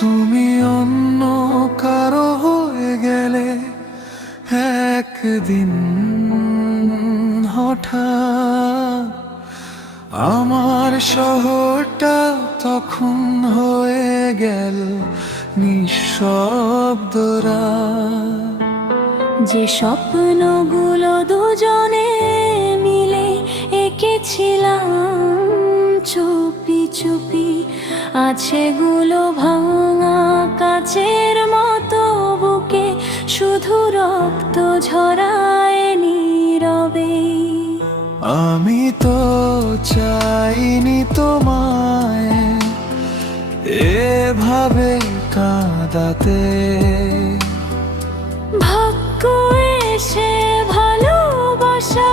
তুমি অন্য কারো হয়ে গেলে একদিন হঠাৎ আমার শহরটা তখন হয়ে গেল নিঃশব্দরা। যে স্বপ্নগুলো দুজনে মিলে এঁকেছিলাম চুপি চুপি, আজ সেগুলো ভাঙা কাচের মতো বুকে শুধু রক্ত ঝরায় নীরবে। আমি তো চাইনি তোমায় এভাবে কাঁদাতে, ভাগ্য এসে ভালোবাসা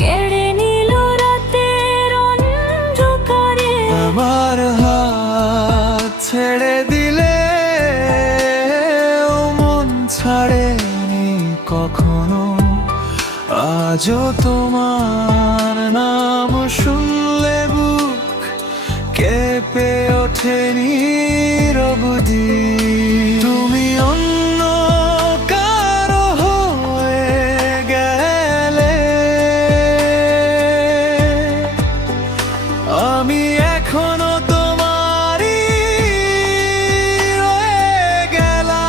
কেড়ে নিল রাতের অন্ধকারে। আমার হাত ছেড়ে দিলে ও মন ছাড়েনি কখনো, আজও তোমার নাম শুনলে বুক কেঁপে ওঠেনি রবুদি। তুমি অন্য কারো হয়ে গেলে, আমি এখনো তোমারই রয়ে গেলাম।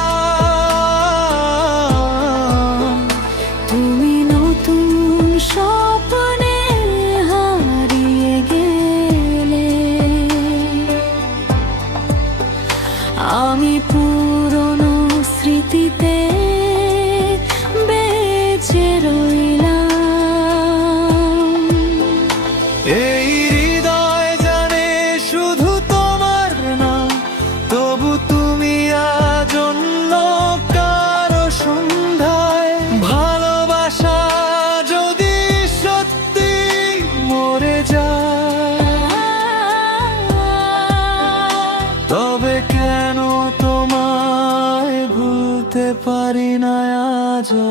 তুমি নতুন স্বপ্নে হারিয়ে গেলে, আমি পুরনো স্মৃতিতে বেঁচে রইলাম। এই হৃদয় জানে শুধু তোমার নাম, তবু তুমি আজ অন্য কারো সন্ধ্যায়। ভালোবাসা যদি সত্যি মরে যায়, তবে কেন তোমায় ভুলতে পারি না আজও।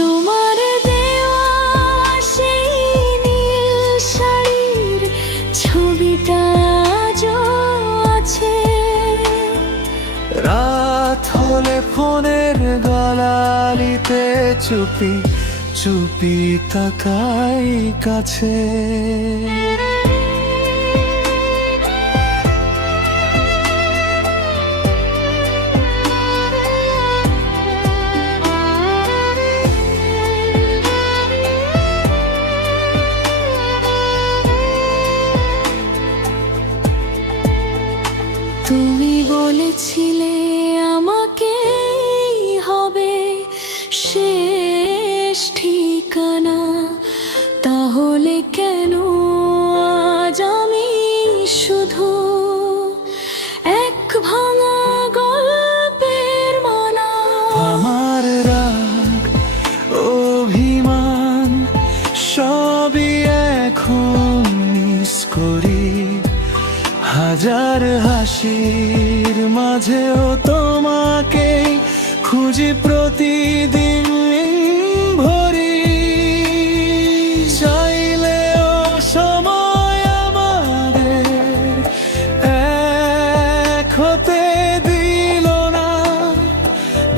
তোমার দেওয়া সেই নীল শাড়ির ছবিটা আজও আছে। রাত হলে ফোনের গলালিতে চুপি চুপি তাকাই কাছে। তুমি বলেছিলে আমাকে হবে শেষ ঠিকানা, তাহলে কেন আজ আমি শুধু এক ভাঙা গল্পের মানা। আমার রাগ অভিমান সবই এখন মিস করি, হাজার হাসির মাঝেও তোমাকে খুঁজি প্রতিদিন ভরি। চাইলেও সময় আমাদের এক হতে দিল না,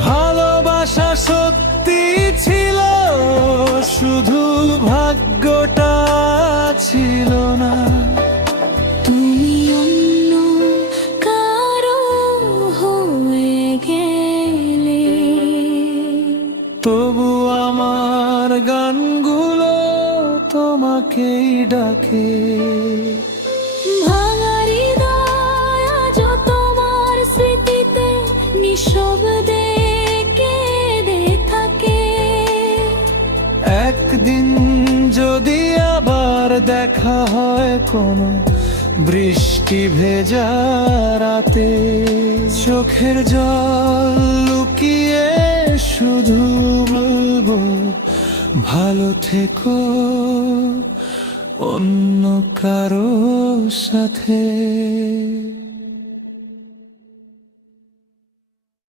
ভালোবাসা সত্যি ছিল শুধু ভাগ্যটা ছিল না। তুমি অন্য কারো হয়ে গেলে, তবু আমার গানগুলো তোমাকেই ডাকে। ভাঙা হৃদয় আজও তোমার স্মৃতিতে নিঃশব্দে কেঁদে থাকে। একদিন যদি আবার দেখা হয় কোনো বৃষ্টি ভেজা রাতে, চোখের জল লুকিয়ে শুধু বলবো ভালো থেকো অন্য কারো সাথে।